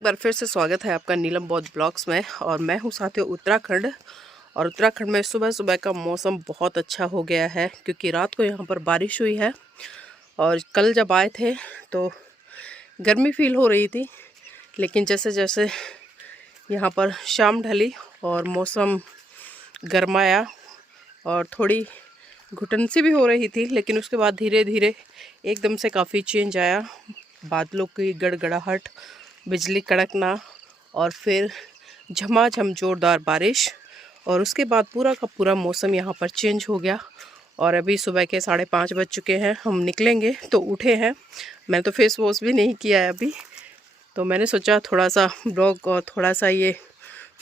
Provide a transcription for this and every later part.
एक बार फिर से स्वागत है आपका नीलम बौद्ध ब्लॉग्स में। और मैं हूँ साथियों उत्तराखंड। और उत्तराखंड में सुबह सुबह का मौसम बहुत अच्छा हो गया है क्योंकि रात को यहाँ पर बारिश हुई है। और कल जब आए थे तो गर्मी फील हो रही थी, लेकिन जैसे जैसे यहाँ पर शाम ढली और मौसम गर्माया और थोड़ी घुटन सी भी हो रही थी, लेकिन उसके बाद धीरे धीरे एकदम से काफ़ी चेंज आया। बादलों की गड़गड़ाहट, बिजली कड़कना और फिर झमाझम जोरदार बारिश, और उसके बाद पूरा का पूरा मौसम यहाँ पर चेंज हो गया। और अभी सुबह के 5:30 बज चुके हैं। हम निकलेंगे तो उठे हैं। मैं तो फेस वॉश भी नहीं किया है अभी, तो मैंने सोचा थोड़ा सा ब्लॉग और थोड़ा सा ये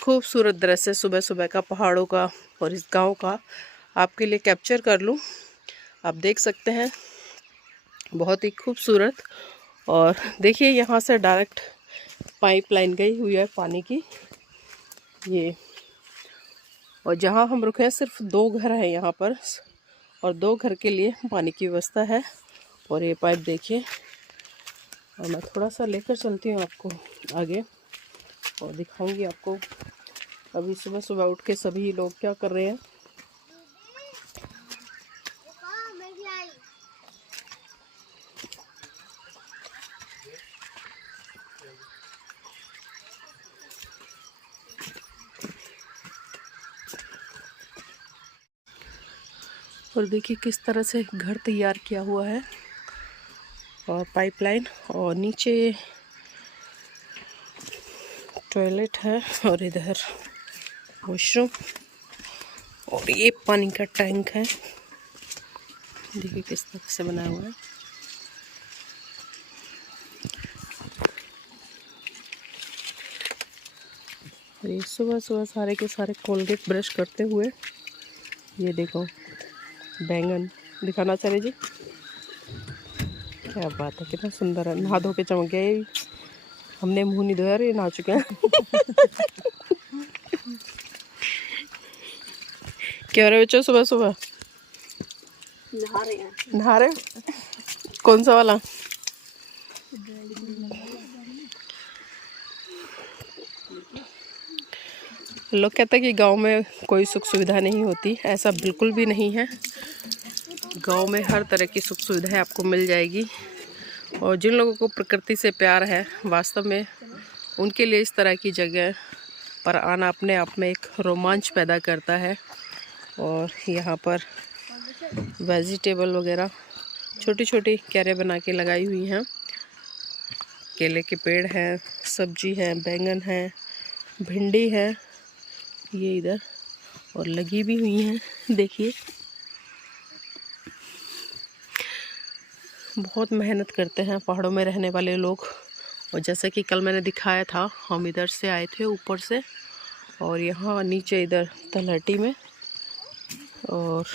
खूबसूरत दृश्य सुबह सुबह का पहाड़ों का और इस गांव का आपके लिए कैप्चर कर लूं। आप देख सकते हैं, बहुत ही खूबसूरत। और देखिए यहाँ से डायरेक्ट पाइपलाइन गई हुई है पानी की ये। और जहाँ हम रुके हैं सिर्फ 2 घर हैं यहाँ पर, और 2 घर के लिए पानी की व्यवस्था है। और ये पाइप देखिए, और मैं थोड़ा सा लेकर चलती हूँ आपको आगे और दिखाऊंगी आपको अभी सुबह सुबह उठ के सभी लोग क्या कर रहे हैं। और देखिए किस तरह से घर तैयार किया हुआ है, और पाइपलाइन, और नीचे टॉयलेट है, और इधर वॉशरूम, और ये पानी का टैंक है। देखिए किस तरह से बनाया हुआ है। और ये सुबह सुबह सारे के सारे कोलगेट ब्रश करते हुए, ये देखो बैंगन दिखाना चले जी, क्या बात है, कितना सुंदर है। नहा धो के चमक गए। हमने मुंह नहीं धोया, ये नहा चुके हैं। क्या रहे बच्चों सुबह सुबह? नहा रहे हैं। नहा रहे? कौन सा वाला? लोग कहते हैं कि गांव में कोई सुख सुविधा नहीं होती, ऐसा बिल्कुल भी नहीं है। गांव में हर तरह की सुख सुविधाएं आपको मिल जाएगी। और जिन लोगों को प्रकृति से प्यार है वास्तव में, उनके लिए इस तरह की जगह पर आना अपने आप में एक रोमांच पैदा करता है। और यहाँ पर वेजिटेबल वगैरह छोटी छोटी क्यारियाँ बना के लगाई हुई हैं। केले के पेड़ हैं, सब्जी है, बैंगन है, भिंडी है, ये इधर और लगी भी हुई हैं। देखिए बहुत मेहनत करते हैं पहाड़ों में रहने वाले लोग। और जैसे कि कल मैंने दिखाया था, हम इधर से आए थे ऊपर से, और यहाँ नीचे इधर तलहटी में, और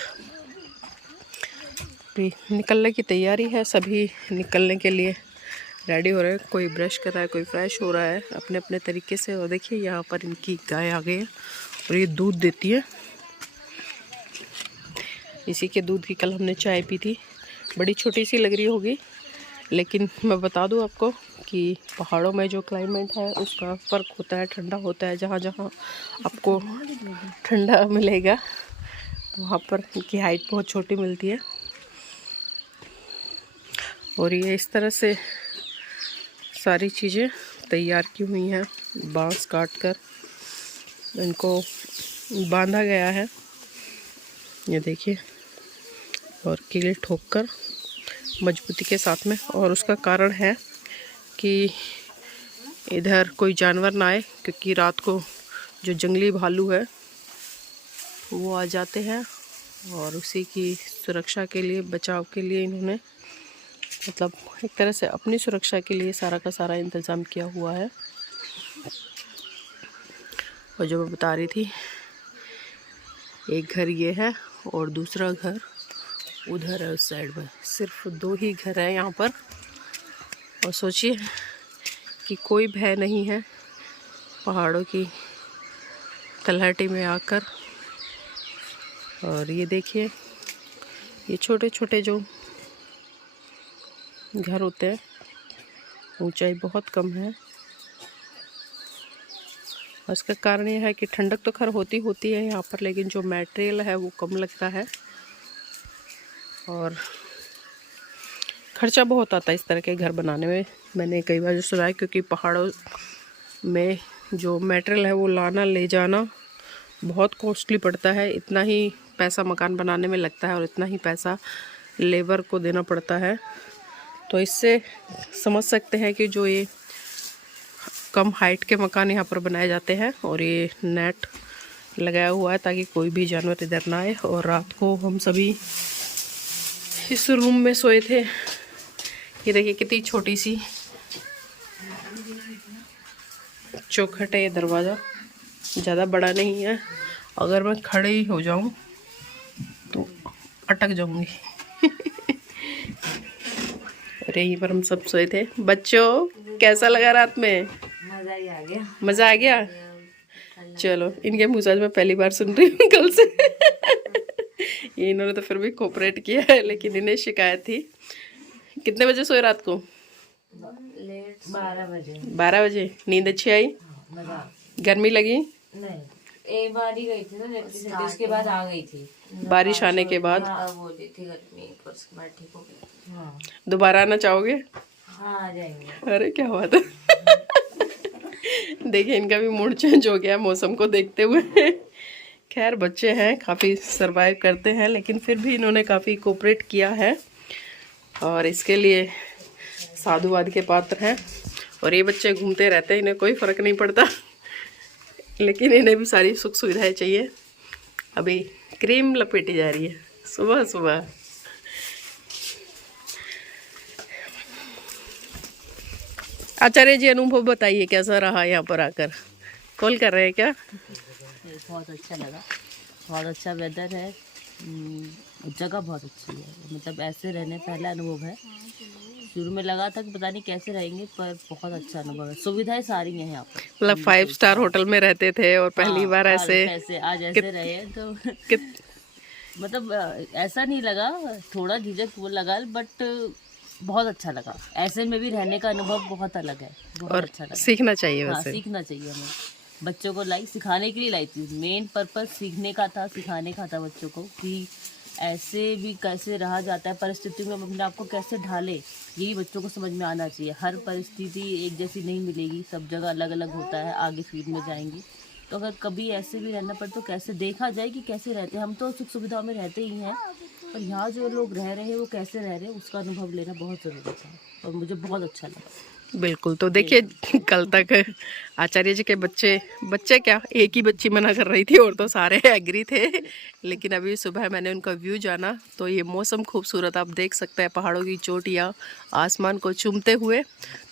भी निकलने की तैयारी है। सभी निकलने के लिए रेडी हो रहे हैं। कोई ब्रश कर रहा है, कोई फ्रेश हो रहा है अपने अपने तरीके से। और देखिए यहाँ पर इनकी गाय आ गई है और ये दूध देती है। इसी के दूध की कल हमने चाय पी थी। बड़ी छोटी सी लग रही होगी, लेकिन मैं बता दूं आपको कि पहाड़ों में जो क्लाइमेट है उसका फ़र्क होता है, ठंडा होता है। जहाँ जहाँ आपको ठंडा मिलेगा वहाँ पर इनकी हाइट बहुत छोटी मिलती है। और ये इस तरह से सारी चीज़ें तैयार की हुई हैं। बांस काट कर इनको बांधा गया है, ये देखिए, और कील ठोक कर मजबूती के साथ में। और उसका कारण है कि इधर कोई जानवर ना आए, क्योंकि रात को जो जंगली भालू है वो आ जाते हैं। और उसी की सुरक्षा के लिए, बचाव के लिए इन्होंने, मतलब एक तरह से अपनी सुरक्षा के लिए सारा का सारा इंतज़ाम किया हुआ है। और जो मैं बता रही थी, एक घर ये है और दूसरा घर उधर है उस साइड में। सिर्फ 2 ही घर है यहाँ पर। और सोचिए कि कोई भय नहीं है पहाड़ों की तलहटी में आकर। और ये देखिए, ये छोटे छोटे जो घर होते हैं, ऊंचाई बहुत कम है, और इसका कारण यह है कि ठंडक तो खैर होती है यहाँ पर, लेकिन जो मटेरियल है वो कम लगता है और खर्चा बहुत आता है इस तरह के घर बनाने में। मैंने कई बार जो सुना है, क्योंकि पहाड़ों में जो मटेरियल है वो लाना ले जाना बहुत कॉस्टली पड़ता है। इतना ही पैसा मकान बनाने में लगता है और इतना ही पैसा लेबर को देना पड़ता है। तो इससे समझ सकते हैं कि जो ये कम हाइट के मकान यहाँ पर बनाए जाते हैं और ये नेट लगाया हुआ है ताकि कोई भी जानवर इधर ना आए। और रात को हम सभी इस रूम में सोए थे। ये देखिए कितनी छोटी सी चौखट है ये दरवाज़ा, ज़्यादा बड़ा नहीं है। अगर मैं खड़े ही हो जाऊं तो अटक जाऊंगी। और यहीं पर हम सब सोए थे। बच्चों कैसा लगा रात में? मजा ही आ गया। मज़ा आ गया? चलो, इनके मुँह से आज मैं पहली बार सुन रही हूँ कल से। ये इन्होंने तो फिर भी कोऑपरेट किया है, लेकिन इन्हें शिकायत थी। कितने बजे सोए रात को? लेट 12 बजे। 12 बजे। नींद अच्छी आई? गर्मी लगी? नहीं, एक बार ही गई थी ना, उसके बाद आ गई थी बारिश आने के बाद। वो थी गर्मी, उसके बाद ठीक हो गई। हाँ, दोबारा आना चाहोगे? हाँ आ जाएंगे। अरे क्या बात है। देखिए इनका भी मूड चेंज हो गया मौसम को देखते हुए। खैर बच्चे हैं, काफ़ी सरवाइव करते हैं, लेकिन फिर भी इन्होंने काफ़ी कोऑपरेट किया है और इसके लिए साधुवाद के पात्र हैं। और ये बच्चे घूमते रहते हैं, इन्हें कोई फ़र्क नहीं पड़ता, लेकिन इन्हें भी सारी सुख सुविधाएं चाहिए। अभी क्रीम लपेटी जा रही है सुबह सुबह। आचार्य जी अनुभव बताइए, कैसा रहा यहाँ पर आकर? कॉल कर रहे हैं क्या? बहुत अच्छा लगा, बहुत अच्छा वेदर है, जगह बहुत अच्छी है। मतलब ऐसे रहने पहला अनुभव है। शुरू में लगा था कि पता नहीं कैसे रहेंगे, पर बहुत अच्छा अनुभव है। सुविधाएं सारी हैं यहाँ पर। मतलब 5 स्टार होटल में रहते थे और पहली बार ऐसे आज ऐसे रहे तो मतलब ऐसा नहीं लगा, थोड़ा झिझक वो लगा, बट बहुत अच्छा लगा। ऐसे में भी रहने का अनुभव बहुत अलग है, बहुत और अच्छा लगा। सीखना चाहिए हाँ, वैसे। सीखना चाहिए हमें। बच्चों को सिखाने के लिए लाई थी। मेन पर्पस सीखने का था, सिखाने का था बच्चों को कि ऐसे भी कैसे रहा जाता है, परिस्थिति में अपने आप को कैसे ढाले, यही बच्चों को समझ में आना चाहिए। हर परिस्थिति एक जैसी नहीं मिलेगी, सब जगह अलग अलग होता है। आगे फील्ड में जाएंगे तो अगर कभी ऐसे भी रहना पड़े तो कैसे देखा जाए कि कैसे रहते हैं। हम तो सुख सुविधाओं में रहते ही हैं, पर यहाँ जो लोग रह रहे हैं वो कैसे रह रहे हैं उसका अनुभव लेना बहुत ज़रूरी था और मुझे बहुत अच्छा लगा। बिल्कुल। तो देखिए कल तक आचार्य जी के बच्चे क्या, एक ही बच्ची मना कर रही थी और तो सारे एग्री थे। लेकिन अभी सुबह मैंने उनका व्यू जाना तो ये मौसम खूबसूरत आप देख सकते हैं, पहाड़ों की चोटियाँ आसमान को चूमते हुए।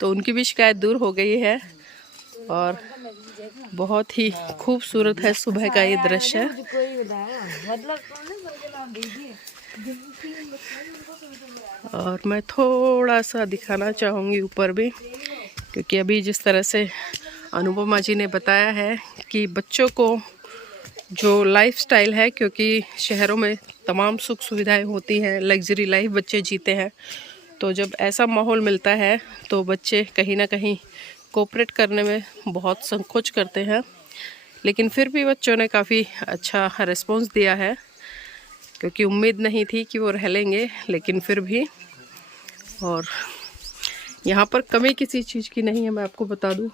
तो उनकी भी शिकायत दूर हो गई है और बहुत ही खूबसूरत है सुबह का ये दृश्य। और मैं थोड़ा सा दिखाना चाहूँगी ऊपर भी, क्योंकि अभी जिस तरह से अनुपमा जी ने बताया है कि बच्चों को जो लाइफस्टाइल है, क्योंकि शहरों में तमाम सुख सुविधाएं होती हैं, लग्जरी लाइफ बच्चे जीते हैं, तो जब ऐसा माहौल मिलता है तो बच्चे कहीं ना कहीं कोऑपरेट करने में बहुत संकोच करते हैं। लेकिन फिर भी बच्चों ने काफ़ी अच्छा रिस्पॉन्स दिया है, क्योंकि उम्मीद नहीं थी कि वो रह लेंगे, लेकिन फिर भी। और यहाँ पर कमी किसी चीज़ की नहीं है, मैं आपको बता दूँ,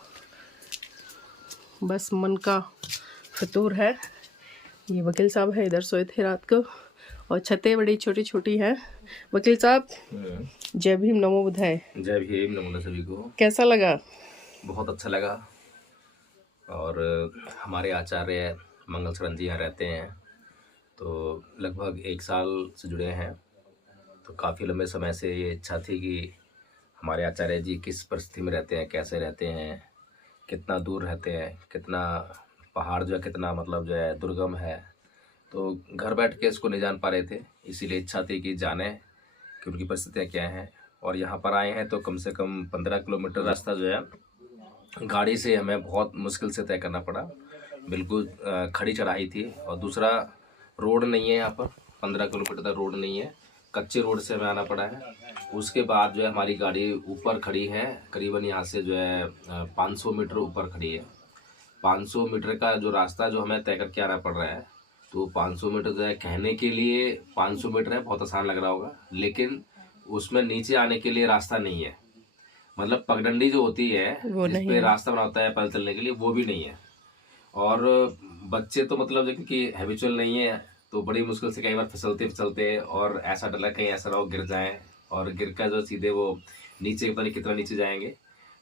बस मन का फितूर है। ये वकील साहब है, इधर सोए थे रात को और छतें बड़ी छोटी छोटी हैं। वकील साहब जय भीम नमो बुद्धाय। जय भीम नमो बुद्धाय सभी को। कैसा लगा? बहुत अच्छा लगा। और हमारे आचार्य मंगल शरण जी यहाँ रहते हैं, तो लगभग 1 साल से जुड़े हैं। तो काफ़ी लंबे समय से ये इच्छा थी कि हमारे आचार्य जी किस परिस्थिति में रहते हैं, कैसे रहते हैं, कितना दूर रहते हैं, कितना पहाड़ जो है कितना मतलब जो है दुर्गम है। तो घर बैठ के इसको नहीं जान पा रहे थे, इसीलिए इच्छा थी कि जाने कि उनकी परिस्थितियाँ क्या हैं। और यहाँ पर आए हैं तो कम से कम 15 किलोमीटर रास्ता जो है गाड़ी से हमें बहुत मुश्किल से तय करना पड़ा। बिल्कुल खड़ी चढ़ाई थी और दूसरा रोड नहीं है यहाँ पर, 15 किलोमीटर तक रोड नहीं है, कच्चे रोड से हमें आना पड़ा है। उसके बाद जो है हमारी गाड़ी ऊपर खड़ी है, करीबन यहाँ से जो है 500 मीटर ऊपर खड़ी है। 500 मीटर का जो रास्ता जो हमें तय करके आना पड़ रहा है, तो 500 मीटर जो है, कहने के लिए 500 मीटर है, बहुत आसान लग रहा होगा, लेकिन उसमें नीचे आने के लिए रास्ता नहीं है। मतलब पगडंडी जो होती है जिसपे रास्ता बना होता है पैदल चलने के लिए, वो भी नहीं है। और बच्चे तो मतलब जो कि हैबिचुअल नहीं है, तो बड़ी मुश्किल से कई बार फिसलते और ऐसा डर लगा कहीं ऐसा ना हो गिर जाए, और गिर कर जो सीधे वो नीचे पता नहीं कितना नीचे जाएंगे।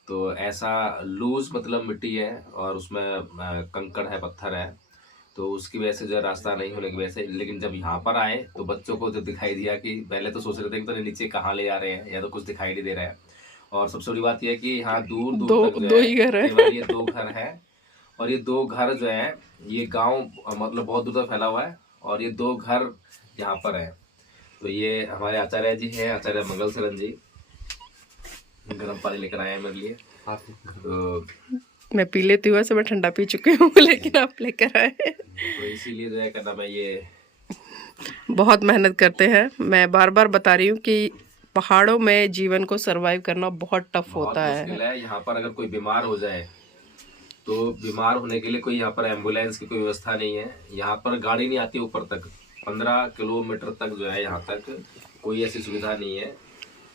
तो ऐसा लूज मतलब मिट्टी है और उसमें कंकड़ है, पत्थर है, तो उसकी वजह से जो रास्ता नहीं होने की वजह से। लेकिन जब यहाँ पर आए तो बच्चों को जब दिखाई दिया कि पहले तो सोच रहे थे कि तो नीचे कहाँ ले आ रहे हैं, या तो कुछ दिखाई नहीं दे रहा है। और सबसे बड़ी बात यह है कि यहाँ दूर दूर तक जो है केवल ये 2 घर है, और ये 2 घर जो है, ये गांव मतलब बहुत दूर तक फैला हुआ है, और ये 2 घर यहाँ पर है। तो ये हमारे आचार्य जी हैं, आचार्य मंगल शरण जी, गर्म पानी लेकर आए हैं मेरे लिए। तो मैं पी लेती हूँ, मैं ठंडा पी चुकी हूँ, लेकिन आप लेकर आए। तो इसीलिए जो है करना, मैं ये बहुत मेहनत करते हैं। मैं बार बार बता रही हूँ कि पहाड़ों में जीवन को सरवाइव करना बहुत टफ होता है। यहाँ पर अगर कोई बीमार हो जाए तो बीमार होने के लिए कोई यहाँ पर एम्बुलेंस की कोई व्यवस्था नहीं है। यहाँ पर गाड़ी नहीं आती ऊपर तक, 15 किलोमीटर तक जो है यहाँ तक कोई ऐसी सुविधा नहीं है।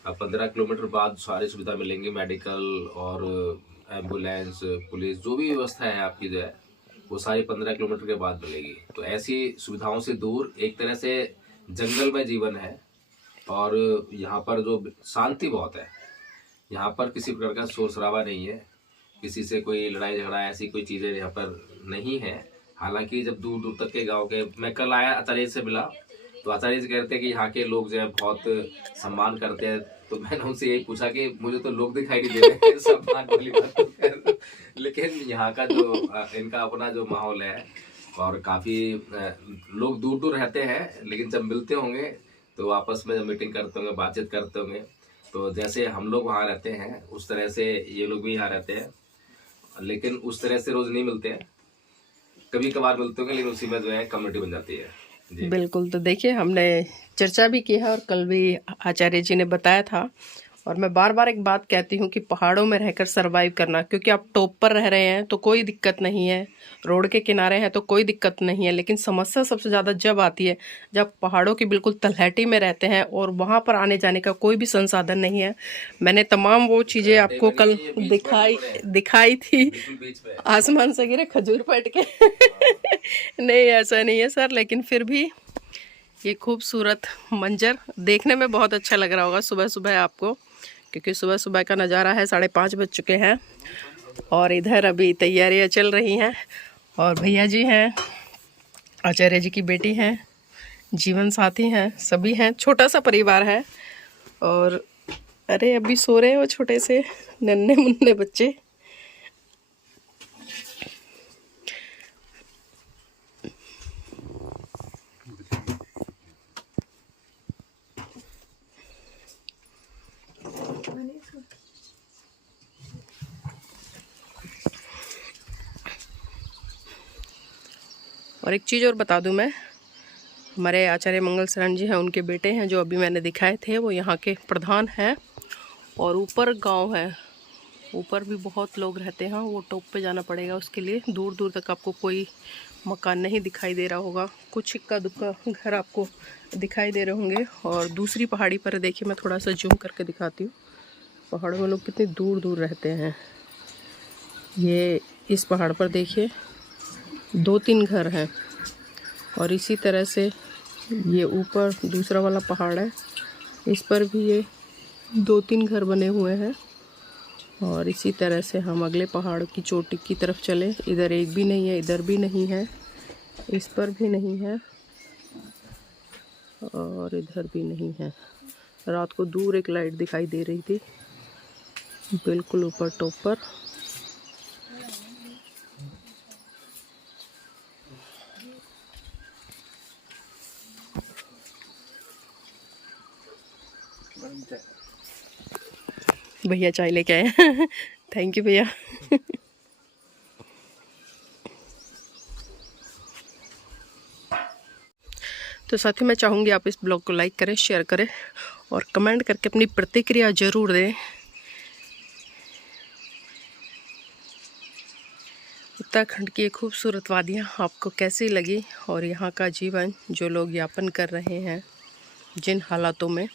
अब 15 किलोमीटर बाद सारी सुविधा मिलेंगी, मेडिकल और एम्बुलेंस, पुलिस, जो भी व्यवस्था है आपकी जो है, वो सारी 15 किलोमीटर के बाद मिलेगी। तो ऐसी सुविधाओं से दूर एक तरह से जंगल में जीवन है, और यहाँ पर जो शांति बहुत है, यहाँ पर किसी प्रकार का शोर शराबा नहीं है, किसी से कोई लड़ाई झगड़ा ऐसी कोई चीज़ें यहाँ पर नहीं है। हालांकि जब दूर दूर तक के गांव के, मैं कल आया आचार्य से मिला, तो आचार्य जी कहते हैं कि यहाँ के लोग जो है बहुत सम्मान करते हैं। तो मैंने उनसे यही पूछा कि मुझे तो लोग दिखाई नहीं दे रहे हैं सम्मान वाली बात, लेकिन यहाँ का जो इनका अपना जो माहौल है, और काफ़ी लोग दूर दूर रहते हैं, लेकिन जब मिलते होंगे तो आपस में जब मीटिंग करते होंगे, बातचीत करते होंगे, तो जैसे हम लोग वहाँ रहते हैं उस तरह से ये लोग भी यहाँ रहते हैं, लेकिन उस तरह से रोज नहीं मिलते हैं, कभी कभार मिलते होंगे, लेकिन उसी में जो है कम्युनिटी बन जाती है जी। बिल्कुल। तो देखिए, हमने चर्चा भी की है और कल भी आचार्य जी ने बताया था, और मैं बार बार एक बात कहती हूँ कि पहाड़ों में रहकर सरवाइव करना, क्योंकि आप टॉप पर रह रहे हैं तो कोई दिक्कत नहीं है, रोड के किनारे हैं तो कोई दिक्कत नहीं है, लेकिन समस्या सबसे ज़्यादा जब आती है जब पहाड़ों की बिल्कुल तलहटी में रहते हैं और वहाँ पर आने जाने का कोई भी संसाधन नहीं है। मैंने तमाम वो चीज़ें आपको कल दिखाई थी, आसमान से गिरे खजूर पट के नहीं, ऐसा नहीं है सर, लेकिन फिर भी ये खूबसूरत मंजर देखने में बहुत अच्छा लग रहा होगा सुबह सुबह आपको, क्योंकि सुबह सुबह का नज़ारा है। 5:30 बज चुके हैं और इधर अभी तैयारियां चल रही हैं, और भैया जी हैं, आचार्य जी की बेटी हैं, जीवन साथी हैं, सभी हैं, छोटा सा परिवार है। और अरे अभी सो रहे हैं वो छोटे से नन्हे मुन्ने बच्चे। और एक चीज़ और बता दूं मैं, हमारे आचार्य मंगल शरण जी हैं, उनके बेटे हैं जो अभी मैंने दिखाए थे, वो यहाँ के प्रधान हैं। और ऊपर गांव है, ऊपर भी बहुत लोग रहते हैं, वो टॉप पे जाना पड़ेगा उसके लिए। दूर दूर तक आपको कोई मकान नहीं दिखाई दे रहा होगा, कुछ इक्का दुक्का घर आपको दिखाई दे रहे होंगे। और दूसरी पहाड़ी पर देखिए, मैं थोड़ा सा जूम करके दिखाती हूँ, पहाड़ों में लोग कितने दूर दूर रहते हैं। ये इस पहाड़ पर देखिए 2-3 घर हैं, और इसी तरह से ये ऊपर दूसरा वाला पहाड़ है, इस पर भी ये 2-3 घर बने हुए हैं। और इसी तरह से हम अगले पहाड़ की चोटी की तरफ चले, इधर एक भी नहीं है, इधर भी नहीं है, इस पर भी नहीं है, और इधर भी नहीं है। रात को दूर एक लाइट दिखाई दे रही थी बिल्कुल ऊपर टॉप पर। भैया चाय लेके आए थैंक यू भैया तो साथ ही मैं चाहूँगी आप इस ब्लॉग को लाइक करें, शेयर करें और कमेंट करके अपनी प्रतिक्रिया ज़रूर दें। उत्तराखंड की ये खूबसूरत वादियाँ आपको कैसी लगी और यहाँ का जीवन जो लोग यापन कर रहे हैं जिन हालातों में,